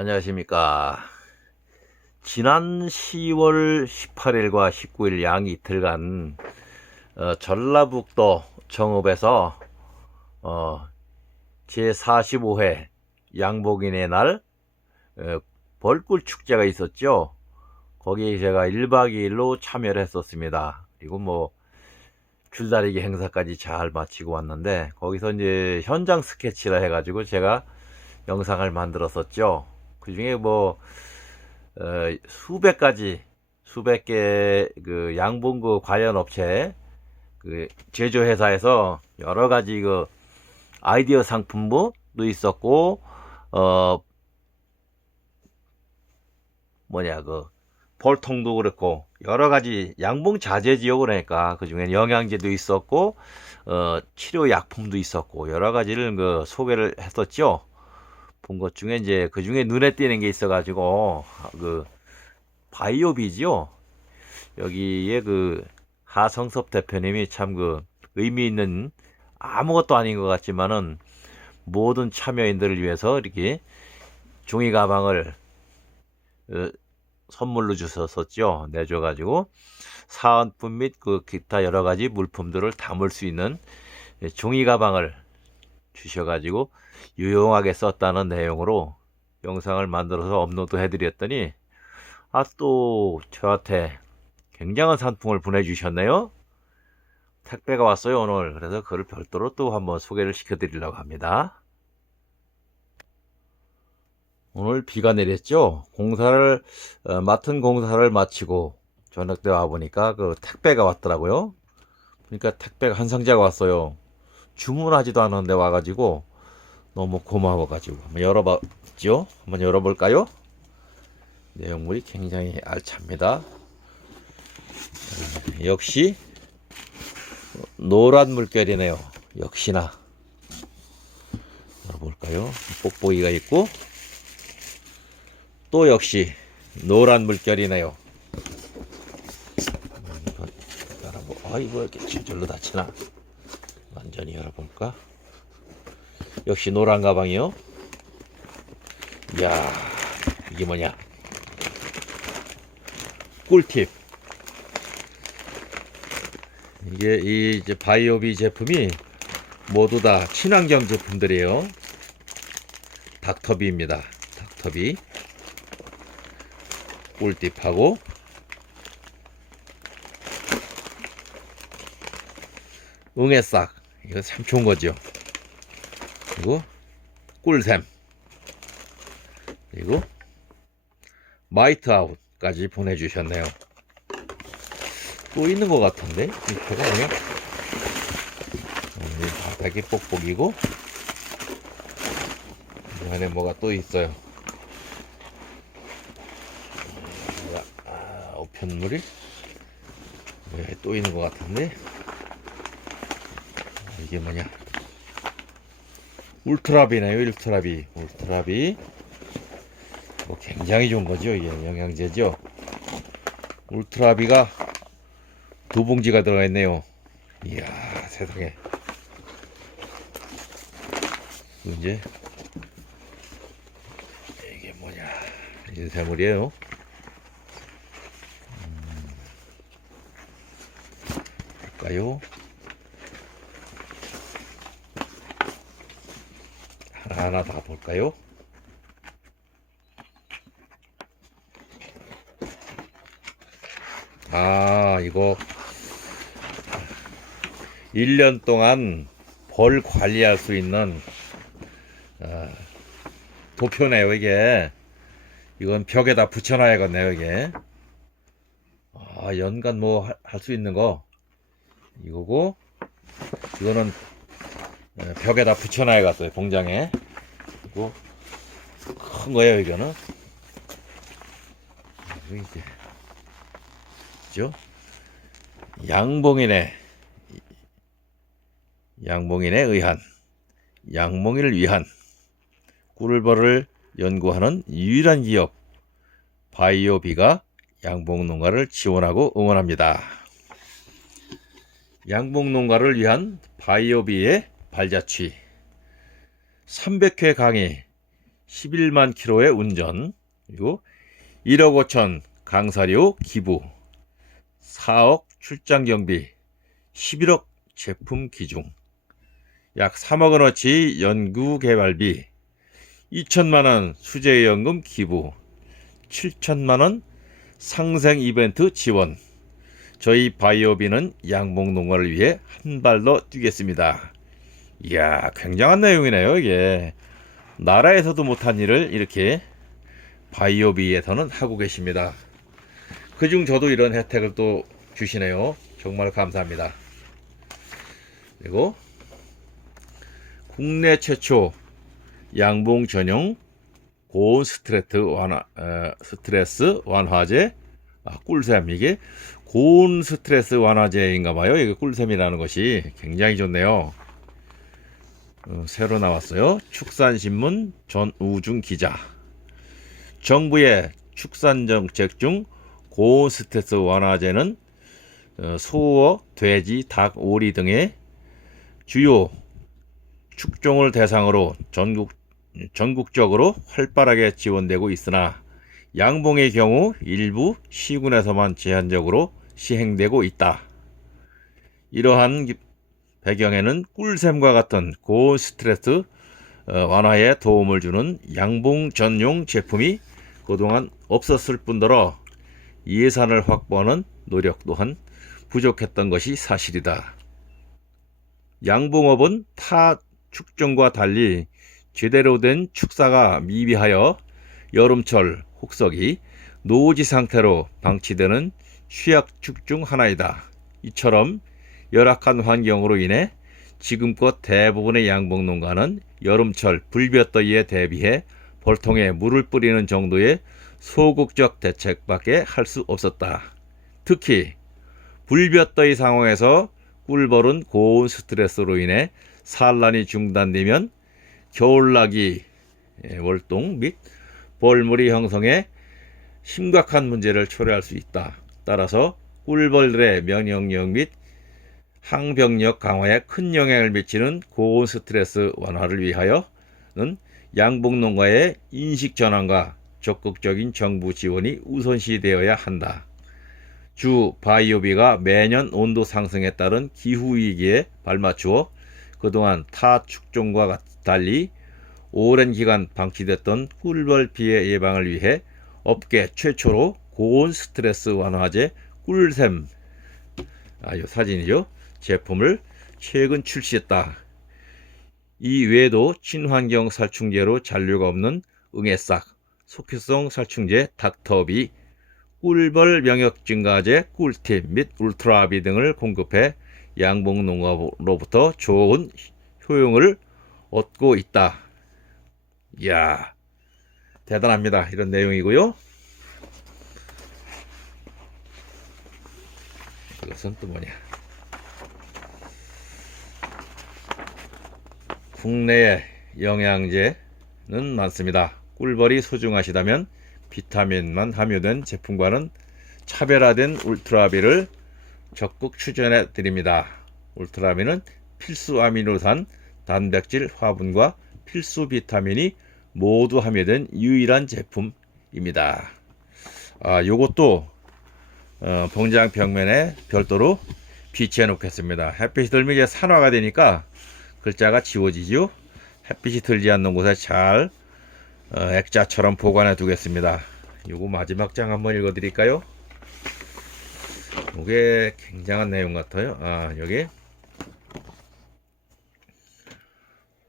안녕하십니까. 지난 10월 18일과 19일 양 이틀간 어, 전라북도 정읍에서 어, 제45회 양복인의 날 어, 벌꿀 축제가 있었죠. 거기에 제가 1박 2일로 참여를 했었습니다. 그리고 뭐 줄다리기 행사까지 잘 마치고 왔는데 거기서 이제 현장 스케치라 해가지고 제가 영상을 만들었었죠. 그 중에 뭐 어, 수백 가지 수백 개 그 양봉구 관련 업체 그 제조 회사에서 여러 가지 그 아이디어 상품도 있었고 어 뭐냐 그 볼통도 그렇고 여러 가지 양봉 자재지요 그러니까 그 중에 영양제도 있었고 어 치료 약품도 있었고 여러 가지를 그 소개를 했었죠. 본 것 중에 이제 그 중에 눈에 띄는 게 있어가지고 그 바이오비지요. 여기에 그 하성섭 대표님이 참 그 의미 있는 아무것도 아닌 것 같지만은 모든 참여인들을 위해서 이렇게 종이 가방을 어, 선물로 주셨었죠. 내줘가지고 사은품 및 그 기타 여러 가지 물품들을 담을 수 있는 종이 가방을 주셔가지고 유용하게 썼다는 내용으로 영상을 만들어서 업로드 해드렸더니 아 또 저한테 굉장한 상품을 보내주셨네요. 택배가 왔어요 오늘. 그래서 그걸 별도로 또 한번 소개를 시켜드리려고 합니다. 오늘 비가 내렸죠. 공사를 어, 맡은 공사를 마치고 저녁 때 와 보니까 그 택배가 왔더라고요. 그러니까 택배가 한 상자가 왔어요. 주문하지도 않았는데 와가지고 너무 고마워가지고 한번 열어봤죠. 한번 열어볼까요? 내용물이 굉장히 알찹니다. 음, 역시 노란 물결이네요. 역시나 열어볼까요? 뽁뽁이가 있고 또 역시 노란 물결이네요. 열어보. 아 이거 이렇게 저절로 닫히나? 완전히 열어볼까? 역시 노란 가방이요. 이야 이게 뭐냐? 꿀팁. 이게 이 바이오비 제품이 모두 다 친환경 제품들이에요. 닥터비입니다. 닥터비. 꿀팁하고 응애싹 이거 참 좋은 거죠. 그리고 꿀샘 그리고 마이트 아웃까지 보내주셨네요. 또 있는 것 같은데 밑에가 뭐냐? 음, 이 바닥이 뽁뽁이고 이 안에 뭐가 또 있어요. 아, 우편물이 네, 또 있는 것 같은데 아, 이게 뭐냐? 울트라비네요, 울트라비, 울트라비. 뭐 굉장히 좋은 거죠, 이게 영양제죠. 울트라비가 두 봉지가 들어가 있네요. 이야, 세상에. 이제 이게 뭐냐? 인쇄물이에요. 음, 볼까요? 하나하나 다 볼까요? 아, 이거 1년 동안 벌 관리할 수 있는 아, 도표네요, 이게. 이건 벽에다 붙여놔야겠네요, 이게. 아, 연간 뭐 할 수 있는 거 이거고 이거는 예, 벽에다 붙여놔야겠어요, 공장에. 그리고 큰 거예요, 이거는. 이제 그죠? 양봉인의 양봉인에 의한 양봉인을 위한 꿀벌을 연구하는 유일한 기업 바이오비가 양봉 농가를 지원하고 응원합니다. 양봉 농가를 위한 바이오비의 발자취 300회 강의 11만 킬로의 운전 그리고 1억 5천 강사료 기부 4억 출장 경비 11억 제품 기중 약 3억 원어치 연구 개발비 2천만 원 수재연금 기부 7천만 원 상생 이벤트 지원 저희 바이오비는 양봉 농가를 위해 한 발 더 뛰겠습니다. 이야, 굉장한 내용이네요, 이게. 나라에서도 못한 일을 이렇게 바이오비에서는 하고 계십니다. 그중 저도 이런 혜택을 또 주시네요. 정말 감사합니다. 그리고 국내 최초 양봉 전용 고온 스트레스 완화 에, 스트레스 완화제 아, 꿀샘 이게 고온 스트레스 완화제인가 봐요. 이게 꿀샘이라는 것이 굉장히 좋네요. 어, 새로 나왔어요. 축산신문 전우중 기자. 정부의 축산 정책 중 고온 스트레스 완화제는 어, 소어, 돼지, 닭, 오리 등의 주요 축종을 대상으로 전국 전국적으로 활발하게 지원되고 있으나 양봉의 경우 일부 시군에서만 제한적으로 시행되고 있다. 이러한 기- 배경에는 꿀샘과 같은 고온 스트레스 어, 완화에 도움을 주는 양봉 전용 제품이 그동안 없었을 뿐더러 예산을 확보하는 노력 또한 부족했던 것이 사실이다. 양봉업은 타 축종과 달리 제대로 된 축사가 미비하여 여름철 혹석이 노지 상태로 방치되는 취약축 중 하나이다. 이처럼 열악한 환경으로 인해 지금껏 대부분의 양봉 농가는 여름철 불볕더위에 대비해 벌통에 물을 뿌리는 정도의 소극적 대책밖에 할 수 없었다. 특히 불볕더위 상황에서 꿀벌은 고온 스트레스로 인해 산란이 중단되면 겨울나기 예, 월동 및 벌무리 형성에 심각한 문제를 초래할 수 있다. 따라서 꿀벌들의 면역력 및 항병력 강화에 큰 영향을 미치는 고온 스트레스 완화를 위하여는 양봉농가의 인식 전환과 적극적인 정부 지원이 우선시 되어야 한다. 주 바이오비가 매년 온도 상승에 따른 기후 위기에 발맞추어 그동안 타 축종과 달리 오랜 기간 방치됐던 꿀벌 피해 예방을 위해 업계 최초로 고온 스트레스 완화제 꿀샘 아, 이 사진이죠. 제품을 최근 출시했다. 이 외에도 친환경 살충제로 잔류가 없는 응애싹, 속효성 살충제 닥터비, 꿀벌 명역 증가제 꿀팁 및 울트라비 등을 공급해 양봉 농가로부터 좋은 효용을 얻고 있다. 이야, 대단합니다. 이런 내용이고요. 이것은 또 뭐냐? 국내에 영양제는 많습니다. 꿀벌이 소중하시다면 비타민만 함유된 제품과는 차별화된 울트라비를 적극 추천해 드립니다. 울트라비는 필수 아미노산, 단백질, 화분과 필수 비타민이 모두 함유된 유일한 제품입니다. 아, 요것도 어, 봉장 벽면에 별도로 비치해 놓겠습니다. 햇빛이 들면 이게 산화가 되니까 글자가 지워지죠. 햇빛이 들지 않는 곳에 잘 어, 액자처럼 보관해 두겠습니다. 요거 마지막 장 한번 읽어 드릴까요? 이게 굉장한 내용 같아요. 아, 여기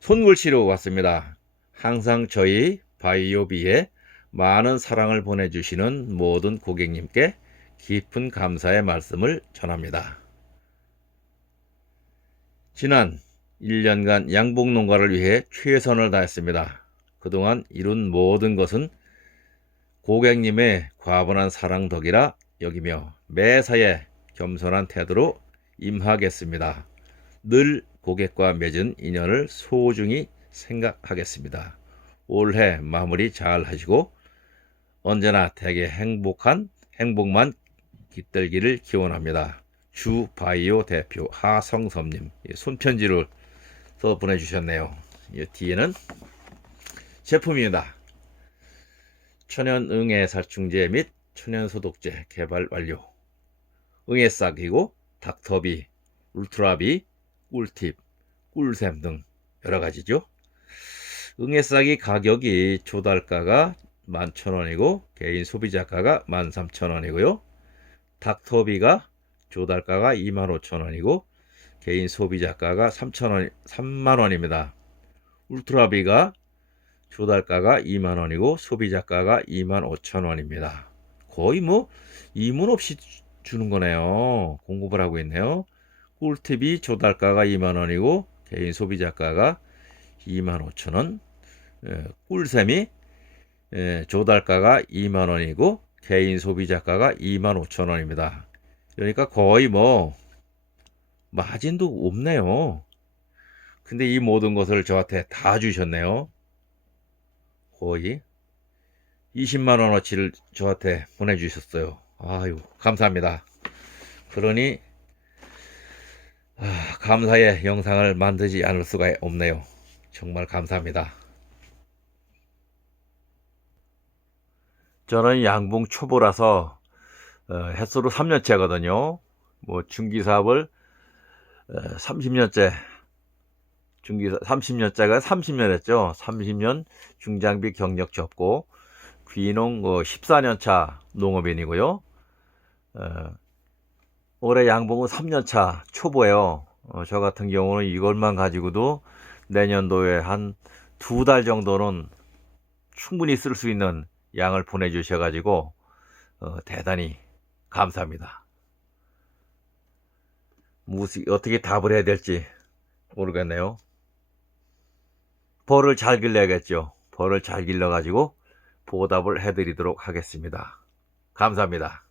손글씨로 왔습니다. 항상 저희 바이오비에 많은 사랑을 보내주시는 모든 고객님께 깊은 감사의 말씀을 전합니다. 지난 1년간 양봉 농가를 위해 최선을 다했습니다. 그동안 이룬 모든 것은 고객님의 과분한 사랑 덕이라 여기며 매사에 겸손한 태도로 임하겠습니다. 늘 고객과 맺은 인연을 소중히 생각하겠습니다. 올해 마무리 잘 하시고 언제나 되게 행복한 행복만 깃들기를 기원합니다. 주 바이오 대표 하성섭님 예, 손편지를 써 보내주셨네요. 이 뒤에는 제품입니다. 천연 응애 살충제 및 천연 소독제 개발 완료. 응애 싹이고 닥터비, 울트라비, 꿀팁, 꿀샘 등 여러 가지죠. 응애 싹이 가격이 조달가가 11,000원이고 개인 소비자가가 13,000원이고요. 닥터비가 조달가가 25,000원이고 개인 소비자가가 3,000원 3만 원입니다. 울트라비가 조달가가 2만 원이고 소비자가가 2만 5천 원입니다. 거의 뭐 이문 없이 주- 주는 거네요. 공급을 하고 있네요. 꿀팁이 조달가가 2만 원이고 개인 소비자가가 2만 5천 원. 예, 꿀샘이 예, 조달가가 2만 원이고 개인 소비자가가 2만 5천 원입니다. 그러니까 거의 뭐 마진도 없네요. 근데 이 모든 것을 저한테 다 주셨네요. 거의 20만 원어치를 저한테 보내주셨어요. 아유, 감사합니다. 그러니 아, 감사의 영상을 만들지 않을 수가 없네요. 정말 감사합니다. 저는 양봉 초보라서 어, 햇수로 3년째거든요. 뭐 중기 사업을 30년째 중기 30년째가 30년 했죠. 30년 중장비 경력 접고 귀농 14년 차 농업인이고요. 어, 올해 양봉은 3년 차 초보예요. 어, 저 같은 경우는 이것만 가지고도 내년도에 한 두 달 정도는 충분히 쓸 수 있는 양을 보내주셔가지고 어, 대단히 감사합니다. 무슨 어떻게 답을 해야 될지 모르겠네요. 벌을 잘 길러야겠죠. 벌을 잘 길러가지고 보답을 해드리도록 하겠습니다. 감사합니다.